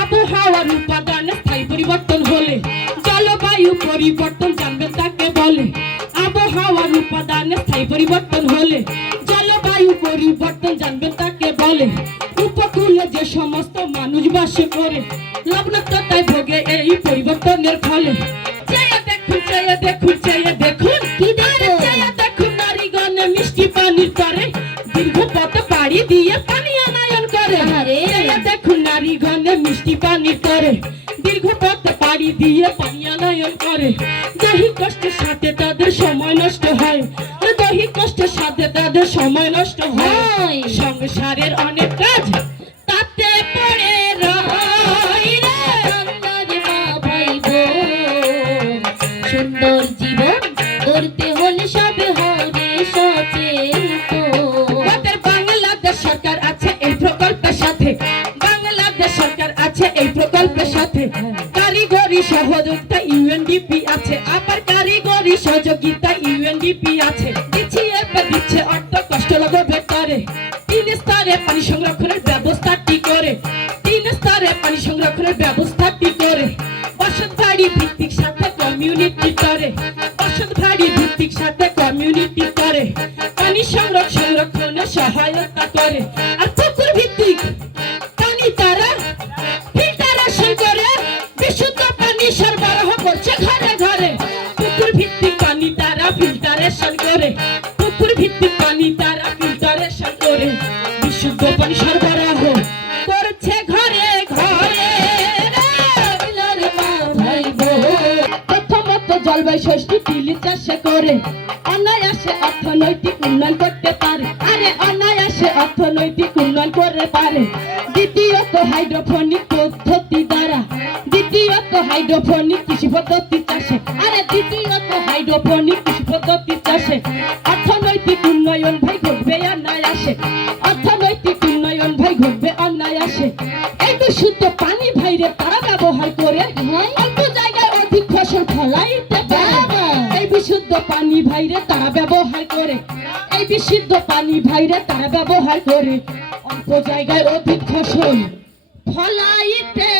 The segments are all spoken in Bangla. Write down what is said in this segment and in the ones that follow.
আবহাওয়ার উপাদানে স্থায়ী পরিবর্তন হলে জলবায়ু পরিবর্তন জানবেন তাকে বলে। আবহাওয়ার উপাদানে স্থায়ী পরিবর্তন হলে জলবায়ু পরিবর্তন জানবেন তাকে বলে। উপকূলে যে সমস্ত মানুষ বাস করে লগ্নতায় ভোগে এই পরিবর্তনের ফলে। চেয়ে দেখুন চেয়ে দেখুন চেয়ে দেখুন কি দেখুন? নারীগণে মিষ্টি পানির করে দীর্ঘ পথ পাড়ি দিয়ে মিষ্টি পানি করে। দীর্ঘ পথ পাড়ি দিয়ে পানি আনায়ন করে। দৈহিক কষ্টের সাথে তাদের সময় নষ্ট হয়। দৈহিক কষ্টের সাথে তাদের সময় নষ্ট হয়। আছে এই প্রকল্পের সাথে। কারিগরি সহযোগিতা ইউএনডিপি আছে। আবার কারিগরি সহযোগিতা ইউএনডিপি আছে। দিচ্ছি এবার দিচ্ছে অর্থ কষ্ট লাগবে তারে তিন স্তরে পানি সংরক্ষণের ব্যবস্থাটি করে। তিন স্তরে পানি সংরক্ষণের ব্যবস্থাটি করে। বসত বাড়ি ভিত্তিক সাথে কমিউনিটি করে। বসত বাড়ি ভিত্তিক সাথে কমিউনিটি ফিল্টারেশন করে, পুকুর ভিত্তিক পানি তারা ফিল্টারেশন করে। বিশুদ্ধ পানি সরবরাহ করছে ঘরে ঘরে। প্রথমত জলবায়ু ষষ্ঠী তিলি চাষে করে। অনায়াসে অর্থনৈতিক উন্নয়ন করতে পারে। আরে, অনায়াসে অর্থনৈতিক উন্নয়ন করতে পারে। দ্বিতীয়ত হাইড্রোফোনিক পদ্ধতি দ্বারা। দ্বিতীয়ত হাইড্রোফোনিক কৃষি পদ্ধতি চাষে। আরে, দ্বিতীয়ত হাইড্রোফোনিক কৃষি অর্থনৈতিক উন্নয়ন ভাই ঘটবে অনায়াসে অর্থনৈতিক উন্নয়ন ভাই ঘটবে অনায়াসে এই বিশুদ্ধ পানি ভাইরে তারা ব্যবহার করে অল্প জায়গায় অধিক ফসল ফলাইতে এই বিশুদ্ধ পানি ভাইরে তারা ব্যবহার করে। এই বিশুদ্ধ পানি ভাইরে তারা ব্যবহার করে। অল্প জায়গায় অধিক ফসল ফলাইতে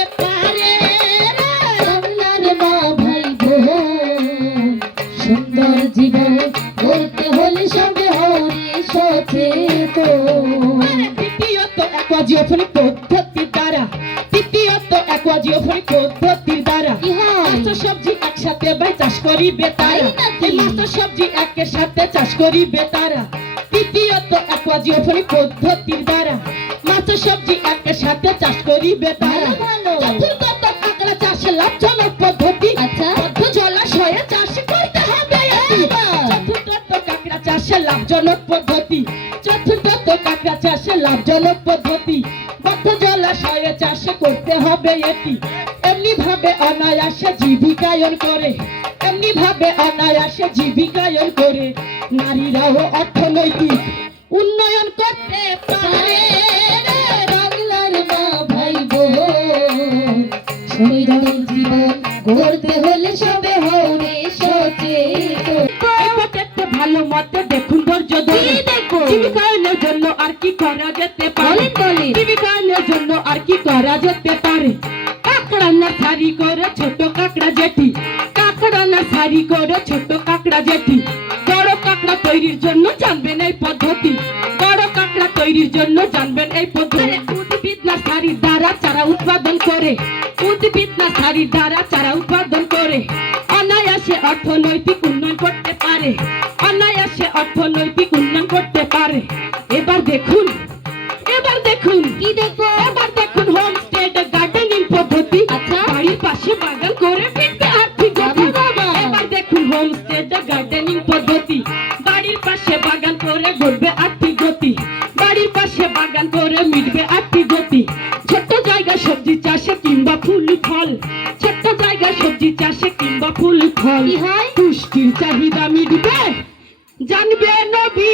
দ্বিতীয়ত অ্যাকোয়াজিওফোনিক পদ্ধতির দ্বারা তৃতীয়ত অ্যাকোয়াজিওফোনিক পদ্ধতির দ্বারা মাছ সবজি একসাথে ভাই চাষ করিবে তারা এই মাছ সবজি একের সাথে চাষ করিবে তারা তৃতীয়ত অ্যাকোয়াজিওফোনিক পদ্ধতির দ্বারা মাছ সবজি একের সাথে চাষ করিবে তারা ভালো, ভালো। চতুর্থত কাঁকড়া চাষে লাভজনক পদ্ধতি। আচ্ছা। বদ্ধ জলাশয়ে চাষ করতে হবে। চতুর্থত কাঁকড়া চাষে লাভজনক পদ্ধতি কাঁকড়া চাষে লাভজনক পদ্ধতি। বদ্ধ জলাশয়ে চাষ করতে হবে এটি। এমনি ভাবে অনায়াসে জীবিকায়ন করে। এমনি ভাবে অনায়াসে জীবিকায়ন করে। নারীরাও অর্থনৈতিক উন্নয়ন করতে পারে। বাংলার মা ভাই বোন জীবন গড়তে হলে সবে সচেতন। এবার একটা ভালো মতে দেখুন ধৈর্য ধরে? জীবিকায়নের জন্য আর কি করা যেতে পারে। জীবিকায়নের জন্য আর কি করা যেতে পারে? কাঁকড়া না সারি করে ছোট কাঁকড়া জেঠি। কাঁকড়া না সারি করে ছোট কাঁকড়া জেঠি। বড় কাঁকড়া তৈরির জন্য জানবেন এই পদ্ধতি। বড় কাঁকড়া তৈরির জন্য জানবেন এই পদ্ধতি। উদ্ভিদ না সারির দ্বারা চারা উৎপাদন করে। উদ্ভিদ না সারির দ্বারা চারা উৎপাদন করে। অনায়াসে অর্থনৈতিক উন্নয়ন করতে পারে। অনায়াসে অর্থনৈতিক উন্নয়ন করতে পারে। এবার দেখুন এবার দেখুন কি দেখো এবার দেখুন হোমস্টে গার্ডেনিং পদ্ধতি। আচ্ছা। বাড়ির পাশে বাগান করে ফিরবে আর্থিক। এবার দেখুন হোমস্টে গার্ডেনিং পদ্ধতি। বাড়ির পাশে বাগান করে ঘুরবে আর্থিক গতি। বাড়ির পাশে বাগান করে মিটবে আর্থিক গতি। ছোট্ট জায়গায় সবজি চাষে কিংবা ফুল ফল। ছোট্ট জায়গায় সবজি চাষে কিংবা ফুল ফল। হয়? পুষ্টির চাহিদা জানবে নবী।